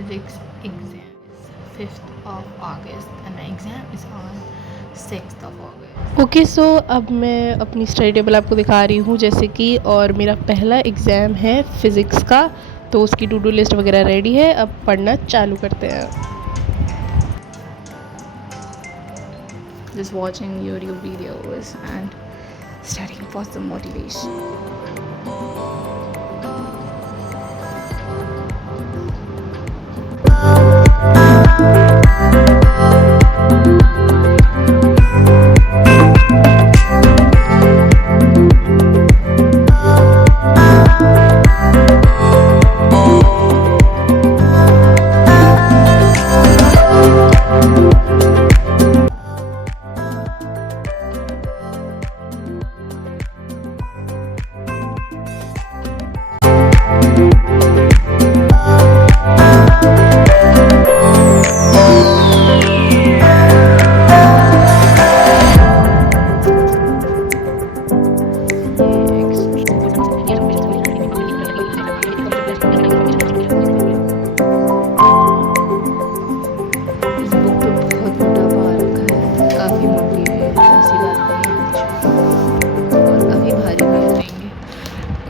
physics exam is 5th of August and my exam is on 6th of August. Okay so अब मैं अपनी study table आपको दिखा रही हूँ जैसे कि, और मेरा पहला एग्ज़ाम है फ़िज़िक्स का, तो उसकी टू डू लिस्ट वगैरह रेडी है। अब पढ़ना चालू करते हैं। Just watching YouTube videos and studying for some motivation.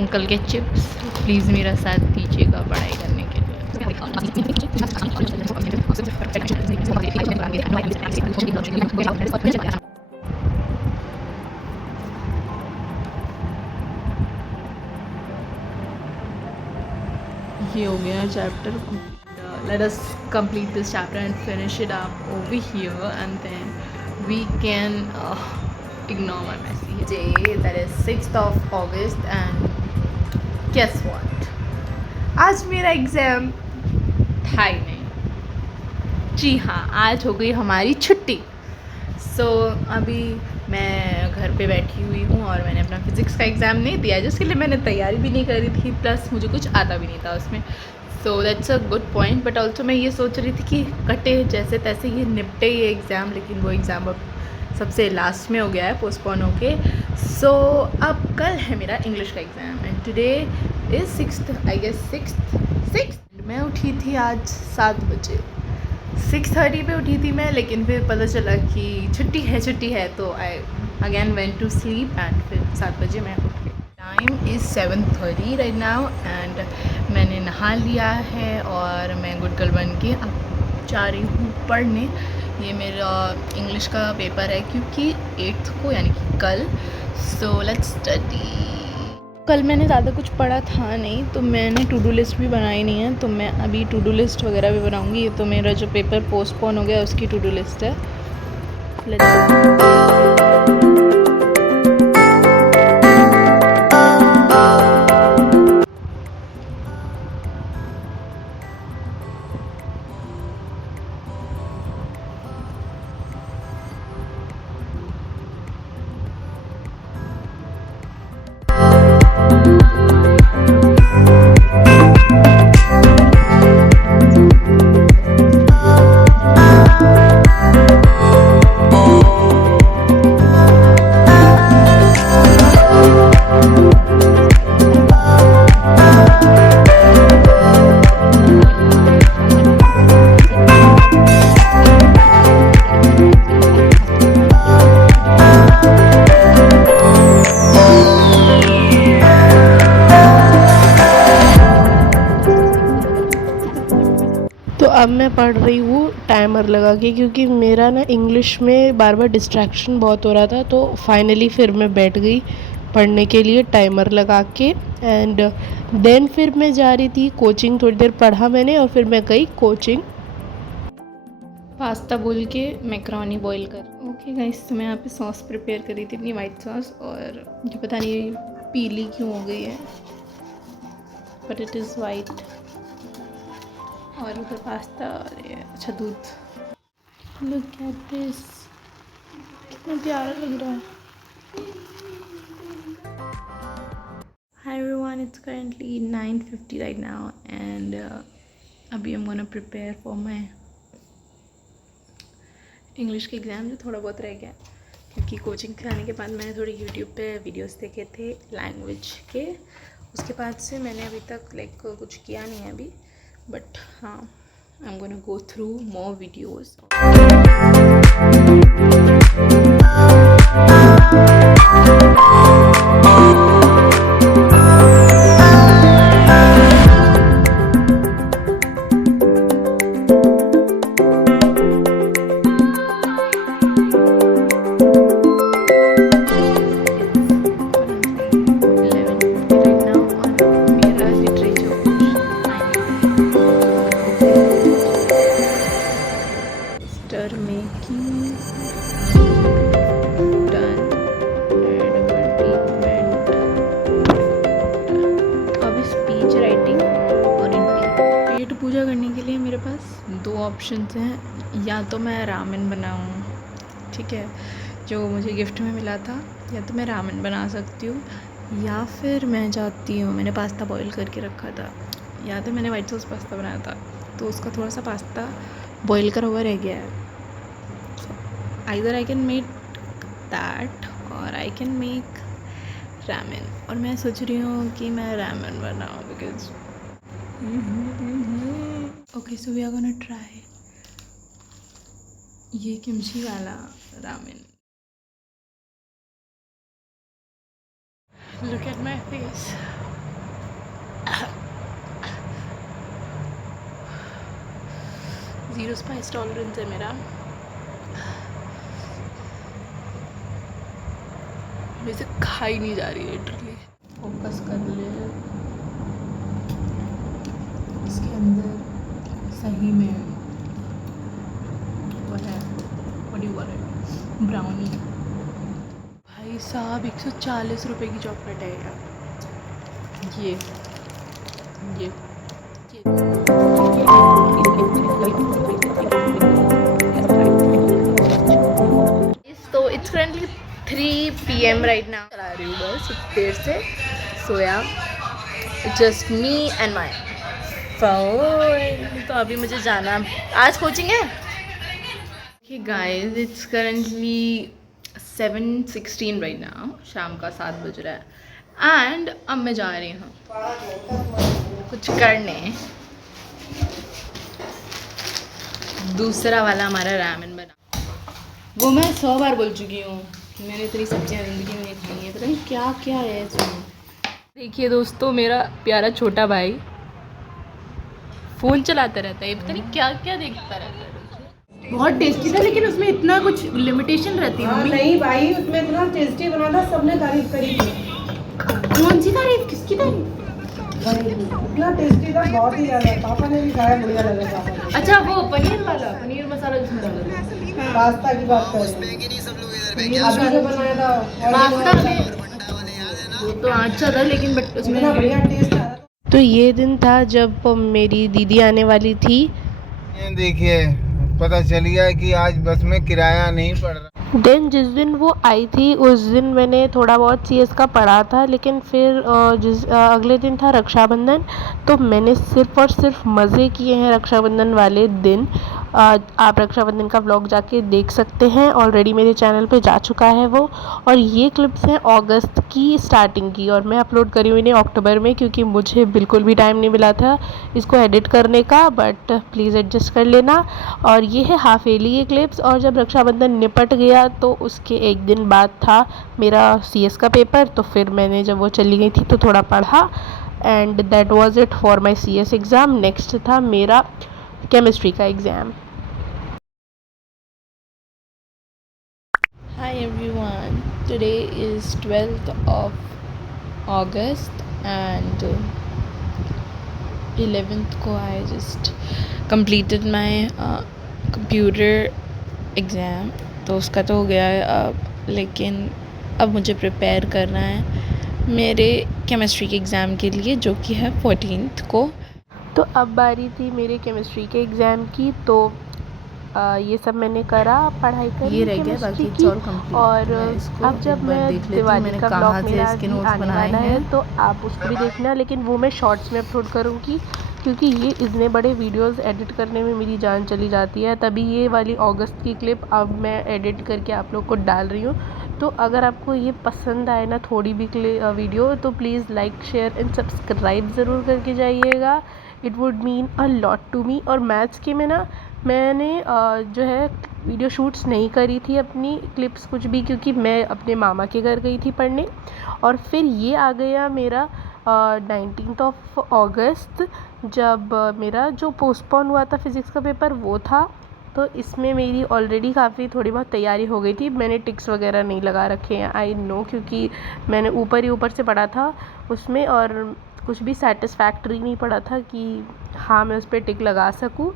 Uncle के चिप्स, प्लीज़ मेरा साथ दीजिएगा पढ़ाई करने के लिए। ये हो गया chapter. Let us complete this chapter and finish it up over here, and then we can ignore my messy day. That is 6th of August, and guess what? आज मेरा एग्ज़ाम था ही नहीं। जी हाँ, आज हो गई हमारी छुट्टी। अभी मैं घर पे बैठी हुई हूँ और मैंने अपना फ़िज़िक्स का एग्ज़ाम नहीं दिया, जिसके लिए मैंने तैयारी भी नहीं करी थी, प्लस मुझे कुछ आता भी नहीं था उसमें। So that's a good point, but also मैं ये सोच रही थी कि कटे जैसे तैसे ये निपटे ये एग्ज़ाम, लेकिन वो एग्ज़ाम अब सबसे लास्ट में हो गया है पोस्टपोन होके। अब कल है मेरा इंग्लिश का exam and today is 6th, I guess 6th। मैं उठी थी आज 7 बजे, 6:30 पे उठी थी मैं, लेकिन फिर पता चला कि छुट्टी है, तो I again went to sleep and फिर 7 बजे मैं उठ गई। Time is 7:30 right now and मैंने नहा लिया है और मैं गुड गर्ल बन के अब जा रही हूँ पढ़ने। ये मेरा इंग्लिश का पेपर है क्योंकि 8th को यानी कि कल। So let's study. कल मैंने ज़्यादा कुछ पढ़ा था नहीं, तो मैंने टू डू लिस्ट भी बनाई नहीं है, तो मैं अभी टू डू लिस्ट वगैरह भी बनाऊंगी। ये तो मेरा जो पेपर पोस्टपोन हो गया उसकी टू डू लिस्ट है। अब मैं पढ़ रही हूँ टाइमर लगा के, क्योंकि मेरा ना इंग्लिश में बार बार डिस्ट्रैक्शन बहुत हो रहा था, तो फाइनली फिर मैं बैठ गई पढ़ने के लिए टाइमर लगा के। एंड देन फिर मैं जा रही थी कोचिंग, थोड़ी देर पढ़ा मैंने और फिर मैं गई कोचिंग। पास्ता बोल के मैकरोनी बॉईल कर। ओके गाइस, तो मैं यहाँ पे सॉस प्रिपेयर करी थी अपनी वाइट सॉस, और ये पता नहीं पीली क्यों हो गई है, बट इट इज़ वाइट। और उधर पास्ता और ये अच्छा दूध। लुक एट दिस, कितना प्यारा लग रहा है। Hi everyone, it's currently 9:50 right now and अभी I'm gonna prepare for my English के एग्ज़ाम, जो थोड़ा बहुत रह गया, क्योंकि कोचिंग से आने के बाद मैंने थोड़ी यूट्यूब पे वीडियोस देखे थे लैंग्वेज के। उसके बाद से मैंने अभी तक कुछ किया नहीं है अभी, बट हाँ I'm gonna go through more videos. पूजा करने के लिए मेरे पास दो ऑप्शंस हैं, या तो मैं रामेन बनाऊं, ठीक है, जो मुझे गिफ्ट में मिला था, या तो मैं रामेन बना सकती हूँ, या फिर मैं जाती हूँ, मैंने पास्ता बॉईल करके रखा था, या तो मैंने वाइट सॉस पास्ता बनाया था तो उसका थोड़ा सा पास्ता बॉईल करा हुआ रह गया है, either I can make that और आई कैन मेक रामेन, और मैं सोच रही हूँ कि मैं रामेन बनाऊँ because okay, so we are gonna try ये किमची वाला ramen. Look at my face. Zero spice tolerance है मेरा। मेरे से खाई नहीं जा रही है लिटरली। फोकस कर ले इसके अंदर सही में वो है, what do you call it, brownie. भाई साहब 140 रुपए की चॉकलेट है यार। ये तो it's currently 3 PM right now. चला रही हूँ बस देर से, सोया just me and my phone. तो अभी मुझे जाना, आज कोचिंग है। Okay guys, it's currently 7:16 right now, शाम का 7 बज रहा है, एंड अब मैं जा रही हूँ कुछ करने। दूसरा वाला हमारा रामेन बना, वो मैं 100 बार बोल चुकी हूँ कि मैंने इतनी सब्जियाँ ज़िंदगी में नहीं खाई है, पता नहीं क्या क्या है इसमें। देखिए दोस्तों, मेरा प्यारा छोटा भाई फ़ोन चलाता रहता है, पता नहीं क्या क्या देखता रहता है। बहुत टेस्टी था, लेकिन उसमें इतना कुछ लिमिटेशन रहती है। नहीं भाई, उसमें इतना टेस्टी बना था, सबने तारीफ करी थी। कौन सी तारीफ, किसकी तारीफ? इतना टेस्टी था, बहुत ही ज़्यादा। पापा ने भी खाया, बढ़िया लगा पापा को। अच्छा, वो पनीर वाला, पनीर मसाला जिसमें डाला था, पास्ता की बात कर रहे हैं। अभी जो बनाया था पास्ता में वो तो अच्छा था, लेकिन बट उसमें इतना बढ़िया टेस्ट आ रहा था। तो ये दिन था जब मेरी दीदी आने वाली थी। ये देखिए, पता चल गया कि आज बस में किराया नहीं पड़ रहा। देन जिस दिन वो आई थी उस दिन मैंने थोड़ा बहुत CS का पढ़ा था, लेकिन फिर अगले दिन था रक्षाबंधन, तो मैंने सिर्फ़ और सिर्फ मज़े किए हैं रक्षाबंधन वाले दिन। आप रक्षाबंधन का व्लॉग जाके देख सकते हैं, ऑलरेडी मेरे चैनल पे जा चुका है वो। और ये क्लिप्स हैं अगस्त की स्टार्टिंग की, और मैं अपलोड करी हुई इन्हें अक्टूबर में, क्योंकि मुझे बिल्कुल भी टाइम नहीं मिला था इसको एडिट करने का, बट प्लीज़ एडजस्ट कर लेना। और ये है हाफ ईयरली ये क्लिप्स। और जब रक्षाबंधन निपट गया तो उसके एक दिन बाद था मेरा CS का पेपर, तो फिर मैंने जब वो चली गई थी तो थोड़ा पढ़ा, and that was it for my CS exam. Next था मेरा केमिस्ट्री का exam. Hi everyone, today is 12th of August and 11th को I just completed my computer exam. तो उसका तो हो गया है अब, लेकिन अब मुझे प्रिपेयर करना है मेरे केमिस्ट्री के एग्ज़ाम के लिए, जो कि है 14th को। तो अब बारी थी मेरे केमिस्ट्री के एग्ज़ाम की, तो ये सब मैंने करा, पढ़ाई करी, ये रह गया, बाकी की। all complete। और मैं इसको अब जब एक बार मैं देख लेती हूँ, दिवाली मैंने का कहाँ ब्लॉग से मेरा इसके अभी नोट्स आने बनाए वाला है, हैं। तो आप उसको भी देखना, लेकिन वो मैं शॉर्ट्स में अपलोड करूँगी, क्योंकि ये इतने बड़े वीडियोस एडिट करने में मेरी जान चली जाती है। तभी ये वाली अगस्त की क्लिप अब मैं एडिट करके आप लोग को डाल रही हूँ। तो अगर आपको ये पसंद आए ना थोड़ी भी वीडियो, तो please like share and subscribe ज़रूर करके जाइएगा, it would mean a lot to me. और मैथ्स के में ना मैंने जो है वीडियो शूट्स नहीं करी थी अपनी क्लिप्स कुछ भी, क्योंकि मैं अपने मामा के घर गई थी पढ़ने। और फिर ये आ गया मेरा 19 अगस्त, जब मेरा जो पोस्टपोन हुआ था फिज़िक्स का पेपर वो था। तो इसमें मेरी ऑलरेडी काफ़ी थोड़ी बहुत तैयारी हो गई थी। मैंने टिक्स वगैरह नहीं लगा रखे हैं, आई नो, क्योंकि मैंने ऊपर से पढ़ा था उसमें और कुछ भी सेटिस्फैक्ट्री नहीं पढ़ा था कि हाँ मैं उस पर टिक लगा सकूँ।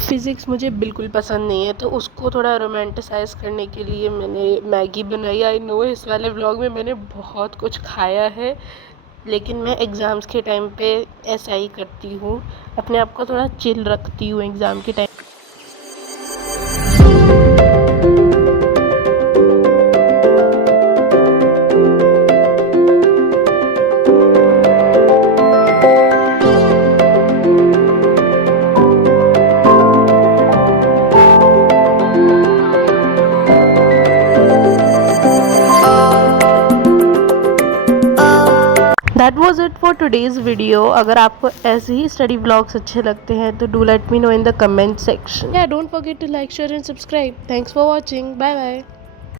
फ़िज़िक्स मुझे बिल्कुल पसंद नहीं है, तो उसको थोड़ा रोमांटिसाइज़ करने के लिए मैंने मैगी बनाई। आई नो इस वाले व्लॉग में मैंने बहुत कुछ खाया है, लेकिन मैं एग्ज़ाम्स के टाइम पे ऐसा ही करती हूँ, अपने आप को थोड़ा चिल रखती हूँ एग्ज़ाम के time. That was it for today's video. अगर आपको ऐसे ही स्टडी व्लॉग्स अच्छे लगते हैं तो do let me know in the comment section. या don't forget to like share and subscribe. Thanks for watching. Bye bye.